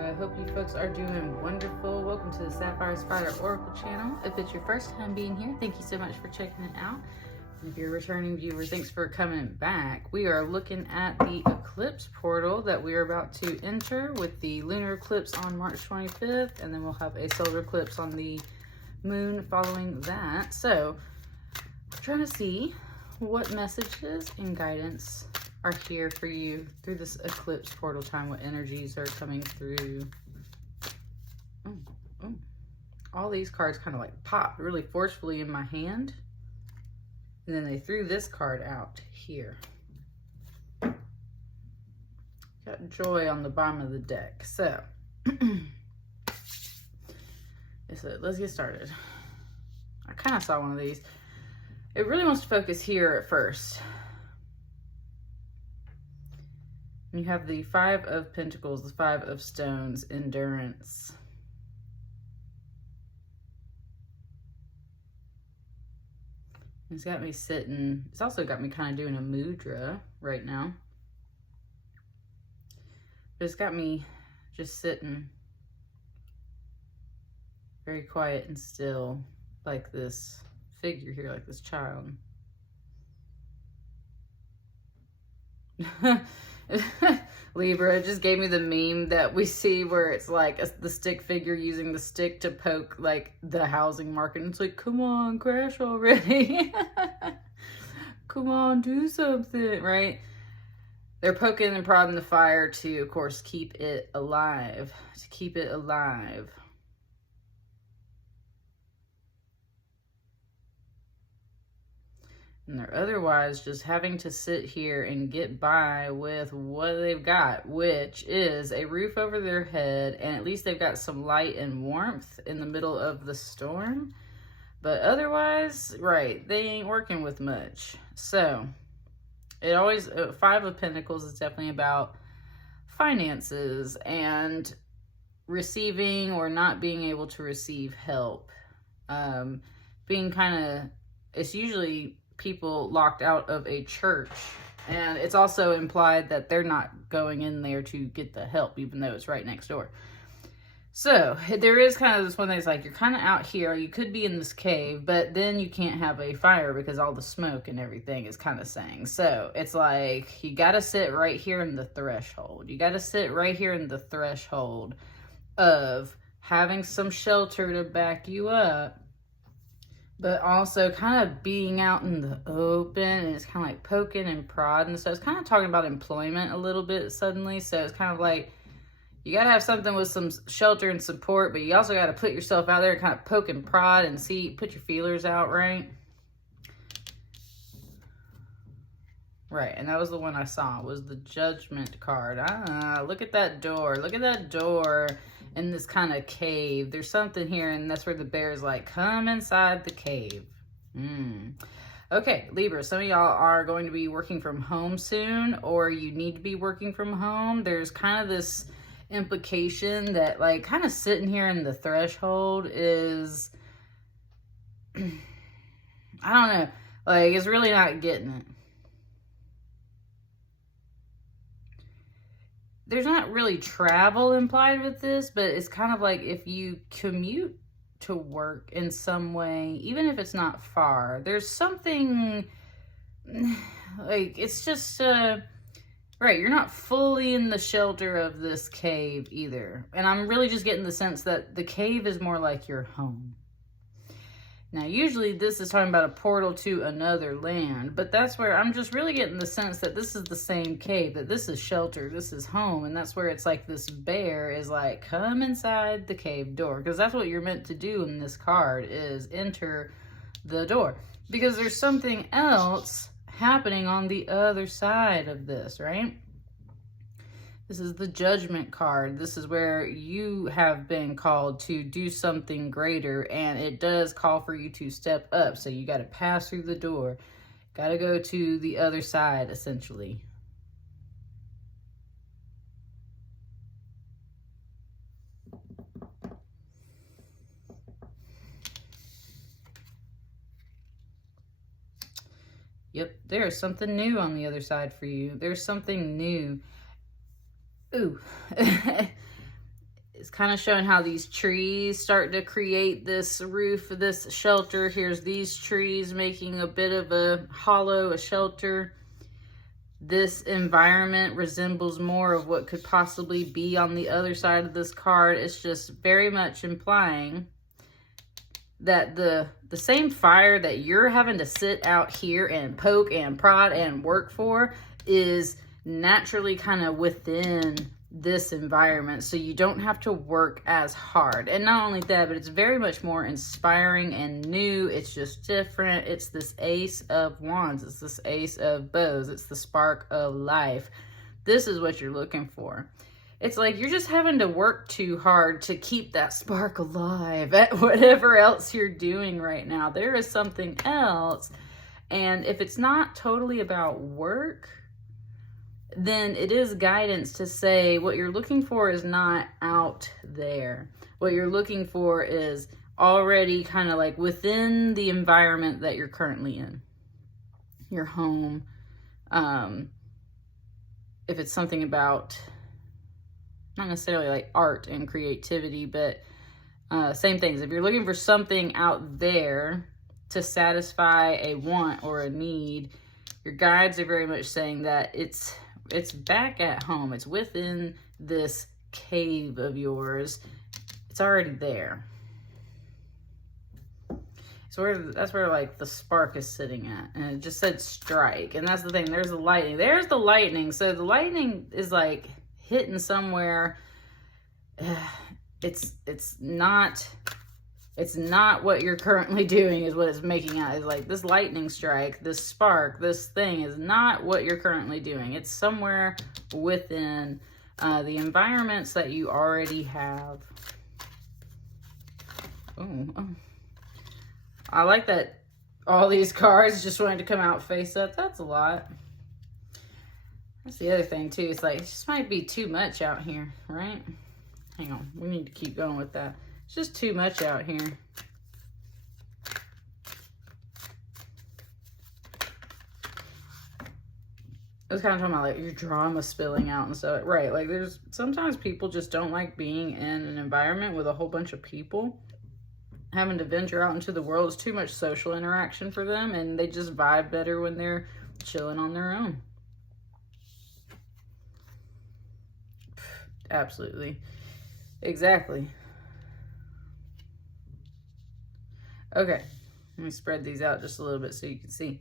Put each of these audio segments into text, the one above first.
Libra. Hope you folks are doing wonderful. Welcome to the Sapphire Spider Oracle channel. If it's your first time being here, thank you so much for checking it out. And if you're a returning viewer, thanks for coming back. We are looking at the eclipse portal that we are about to enter with the lunar eclipse on March 25th, and then we'll have a solar eclipse on the moon following that. So we're trying to see what messages and guidance are here for you through this eclipse portal time, what energies are coming through. All these cards kind of like popped really forcefully in my hand, and then they threw this card out here. Got joy on the bottom of the deck. So let's get started. I kind of saw one of these. It really wants to focus here at first. You have the Five of Pentacles, the Five of Stones, endurance. It's got me sitting. It's also got me kind of doing a mudra right now. But it's got me just sitting very quiet and still, like this figure here, like this child. Libra, it just gave me the meme that we see where it's like the stick figure using the stick to poke like the housing market. And it's like, come on, crash already. Come on, do something, right? They're poking and prodding the fire to, of course, keep it alive. To keep it alive. And they're otherwise just having to sit here and get by with what they've got, which is a roof over their head, and at least they've got some light and warmth in the middle of the storm. But otherwise, right, they ain't working with much. So it always, Five of Pentacles is definitely about finances and receiving or not being able to receive help. Being kind of, it's usually people locked out of a church, and it's also implied that they're not going in there to get the help, even though it's right next door. So there is kind of this one that's like, you're kind of out here, you could be in this cave, but then you can't have a fire because all the smoke and everything is kind of saying. So it's like, you got to sit right here in the threshold. You got to sit right here in the threshold of having some shelter to back you up, but also kind of being out in the open, and it's kind of like poking and prodding. So it's kind of talking about employment a little bit suddenly. So it's kind of like, you got to have something with some shelter and support, but you also got to put yourself out there and kind of poke and prod and see, put your feelers out, right? Right, and that was the one I saw, was the Judgment card. Look at that door. Look at that door in this kind of cave. There's something here, and that's where the bear is like, come inside the cave. Okay, Libra, some of y'all are going to be working from home soon, or you need to be working from home. There's kind of this implication that like kind of sitting here in the threshold is, I don't know, like it's really not getting it. There's not really travel implied with this, but it's kind of like if you commute to work in some way, even if it's not far, there's something like, it's just, right, you're not fully in the shelter of this cave either. And I'm really just getting the sense that the cave is more like your home. Now, usually this is talking about a portal to another land, but that's where I'm just really getting the sense that this is the same cave, that this is shelter, this is home, and that's where it's like this bear is like, come inside the cave door, because that's what you're meant to do in this card, is enter the door, because there's something else happening on the other side of this, right? This is the Judgment card. This is where you have been called to do something greater, and it does call for you to step up. So you got to pass through the door. Got to go to the other side, essentially. Yep, there is something new on the other side for you. There's something new. Ooh. It's kind of showing how these trees start to create this roof, this shelter. Here's these trees making a bit of a hollow, a shelter. This environment resembles more of what could possibly be on the other side of this card. It's just very much implying that the same fire that you're having to sit out here and poke and prod and work for is naturally kind of within this environment, so you don't have to work as hard. And not only that, but it's very much more inspiring and new. It's just different. It's this Ace of Wands. It's this Ace of Bows. It's the spark of life. This is what you're looking for. It's like you're just having to work too hard to keep that spark alive at whatever else you're doing right now. There is something else. And if it's not totally about work, then it is guidance to say what you're looking for is not out there. What you're looking for is already kind of like within the environment that you're currently in. Your home. If it's something about, not necessarily like art and creativity, but same things. If you're looking for something out there to satisfy a want or a need, your guides are very much saying that it's back at home. It's within this cave of yours. It's already there. So that's where like the spark is sitting at. And it just said strike. And that's the thing. There's the lightning. There's the lightning. So the lightning is like hitting somewhere. It's not what you're currently doing is what it's making out. It's like this lightning strike, this spark, this thing is not what you're currently doing. It's somewhere within the environments that you already have. Oh. I like that all these cards just wanted to come out face up. That's a lot. That's the other thing too. It's like, it just might be too much out here, right? Hang on. We need to keep going with that. It's just too much out here. I was kind of talking about like your drama spilling out and stuff. Right. Like there's sometimes people just don't like being in an environment with a whole bunch of people. Having to venture out into the world is too much social interaction for them, and they just vibe better when they're chilling on their own. Absolutely. Exactly. Okay, let me spread these out just a little bit so you can see.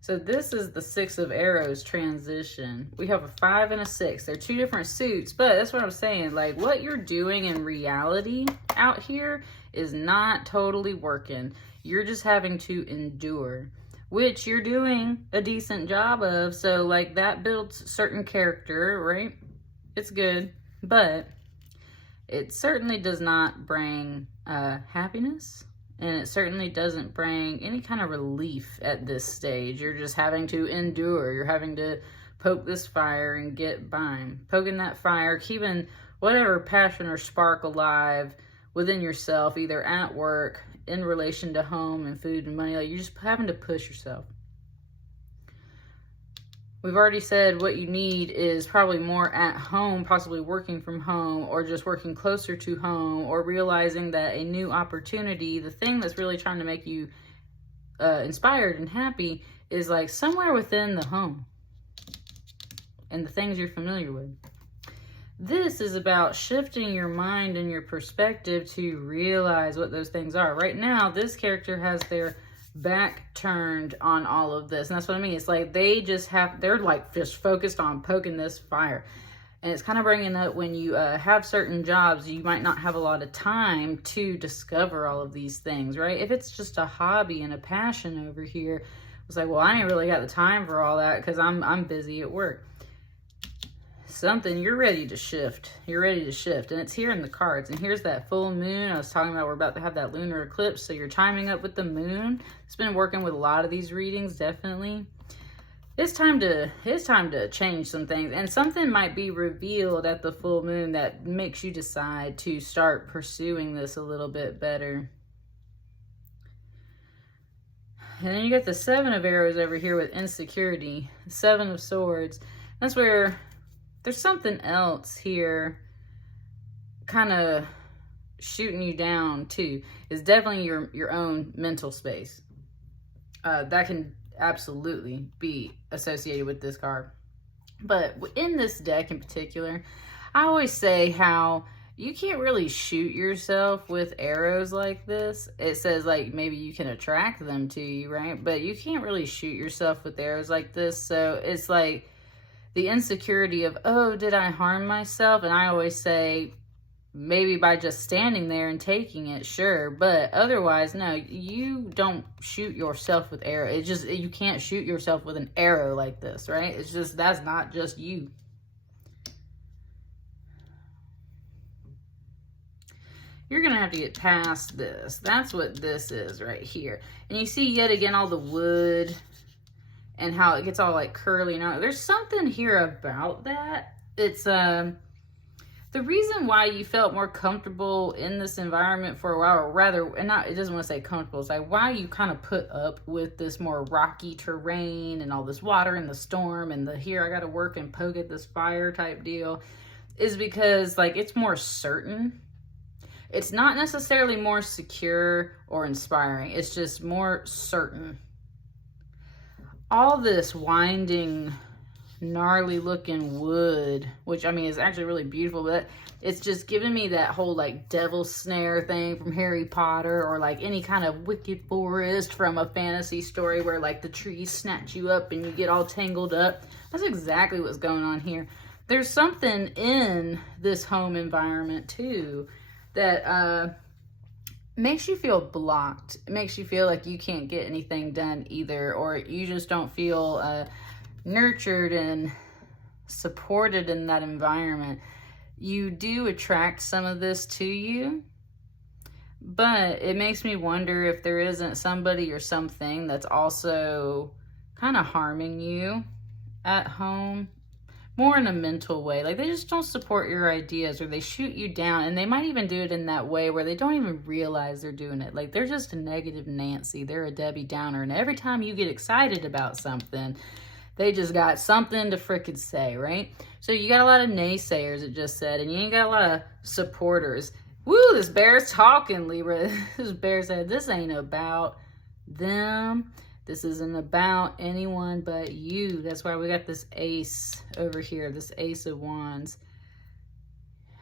So this is the 6 of Arrows transition. We have a 5 and a 6. They're two different suits, but that's what I'm saying. Like what you're doing in reality out here is not totally working. You're just having to endure, which you're doing a decent job of. So like that builds certain character, right? It's good, but it certainly does not bring happiness. And it certainly doesn't bring any kind of relief at this stage. You're just having to endure. You're having to poke this fire and get by. Poking that fire, keeping whatever passion or spark alive within yourself, either at work, in relation to home and food and money. Like you're just having to push yourself. We've already said what you need is probably more at home, possibly working from home or just working closer to home, or realizing that a new opportunity, the thing that's really trying to make you inspired and happy is like somewhere within the home and the things you're familiar with. This is about shifting your mind and your perspective to realize what those things are. Right now, this character has their back turned on all of this, and that's what I mean. It's like they're like just focused on poking this fire, and it's kind of bringing up when you have certain jobs, you might not have a lot of time to discover all of these things, right? If it's just a hobby and a passion over here, it's like, well, I ain't really got the time for all that because I'm busy at work. Something, you're ready to shift. You're ready to shift. And it's here in the cards. And here's that full moon. I was talking about we're about to have that lunar eclipse. So you're timing up with the moon. It's been working with a lot of these readings, definitely. It's time to change some things. And something might be revealed at the full moon that makes you decide to start pursuing this a little bit better. And then you got the 7 of Arrows over here with insecurity. 7 of Swords. That's where there's something else here kind of shooting you down too is definitely your own mental space. That can absolutely be associated with this card. But in this deck in particular, I always say how you can't really shoot yourself with arrows like this. It says like maybe you can attract them to you, right? But you can't really shoot yourself with arrows like this. So it's like the insecurity of, oh, did I harm myself? And I always say, maybe by just standing there and taking it, sure. But otherwise, no, you don't shoot yourself with arrow. It's just, you can't shoot yourself with an arrow like this, right? It's just, that's not just you. You're going to have to get past this. That's what this is right here. And you see yet again all the wood and how it gets all like curly. Now, there's something here about that. It's the reason why you felt more comfortable in this environment for a while, or rather, and not, it doesn't want to say comfortable, it's like why you kind of put up with this more rocky terrain and all this water and the storm and the here I got to work and poke at this fire type deal, is because like it's more certain. It's not necessarily more secure or inspiring. It's just more certain. All this winding, gnarly looking wood, which I mean is actually really beautiful, but it's just giving me that whole like devil snare thing from Harry Potter, or like any kind of wicked forest from a fantasy story where like the trees snatch you up and you get all tangled up. That's exactly what's going on here. There's something in this home environment too that makes you feel blocked. It makes you feel like you can't get anything done either, or you just don't feel nurtured and supported in that environment. You do attract some of this to you, but it makes me wonder if there isn't somebody or something that's also kind of harming you at home, more in a mental way. Like they just don't support your ideas, or they shoot you down, and they might even do it in that way where they don't even realize they're doing it. Like they're just a negative Nancy. They're a Debbie Downer, and every time you get excited about something, they just got something to frickin' say, right? So you got a lot of naysayers, it just said, and you ain't got a lot of supporters. Woo, this bear's talking, Libra. This bear said, this ain't about them. This isn't about anyone but you. That's why we got this ace over here, this ace of wands.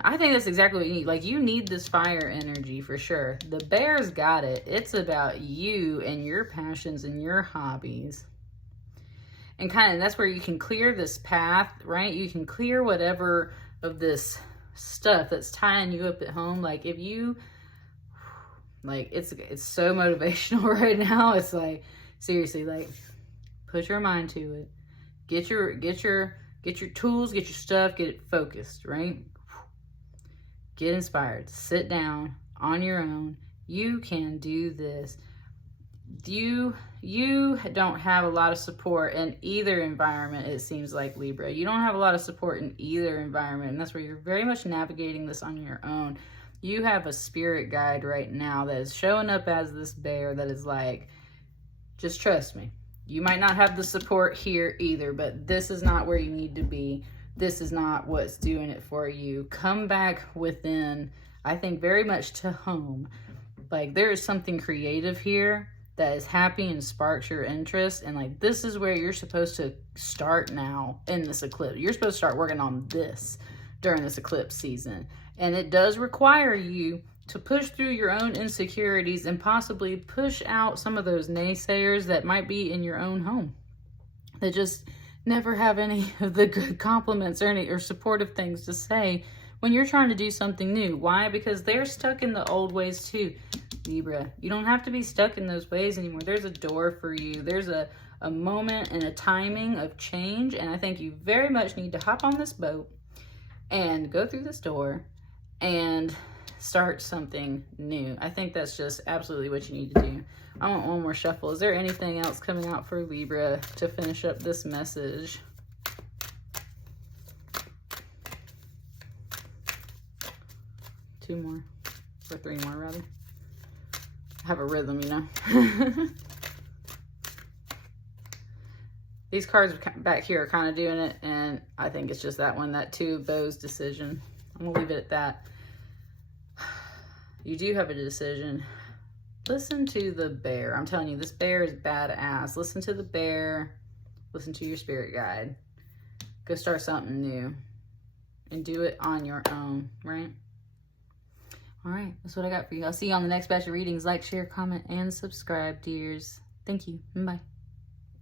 I think that's exactly what you need. Like, you need this fire energy for sure. The bear's got it. It's about you and your passions and your hobbies. And kind of, that's where you can clear this path, right? You can clear whatever of this stuff that's tying you up at home. Like, if you, like, it's so motivational right now. It's like, seriously, like, put your mind to it. Get your tools, get your stuff, get it focused, right? Get inspired. Sit down on your own. You can do this. You don't have a lot of support in either environment, it seems like, Libra. You don't have a lot of support in either environment, and that's where you're very much navigating this on your own. You have a spirit guide right now that is showing up as this bear that is like, just trust me. You might not have the support here either, but this is not where you need to be. This is not what's doing it for you. Come back within, I think, very much to home. Like, there is something creative here that is happy and sparks your interest, and like this is where you're supposed to start now in this eclipse. You're supposed to start working on this during this eclipse season, and it does require you to push through your own insecurities and possibly push out some of those naysayers that might be in your own home that just never have any of the good compliments or supportive things to say when you're trying to do something new. Why? Because they're stuck in the old ways too, Libra. You don't have to be stuck in those ways anymore. There's a door for you. There's a moment and a timing of change, and I think you very much need to hop on this boat and go through this door and start something new. I think that's just absolutely what you need to do. I want one more shuffle. Is there anything else coming out for Libra to finish up this message? Two more, or three more rather. I have a rhythm, you know. These cards back here are kind of doing it, and I think it's just that one, that Two of Bows decision. I'm gonna leave it at that. You do have a decision. Listen to the bear. I'm telling you, this bear is badass. Listen to the bear. Listen to your spirit guide. Go start something new. And do it on your own, right? All right, that's what I got for you. I'll see you on the next batch of readings. Like, share, comment, and subscribe, dears. Thank you. Bye.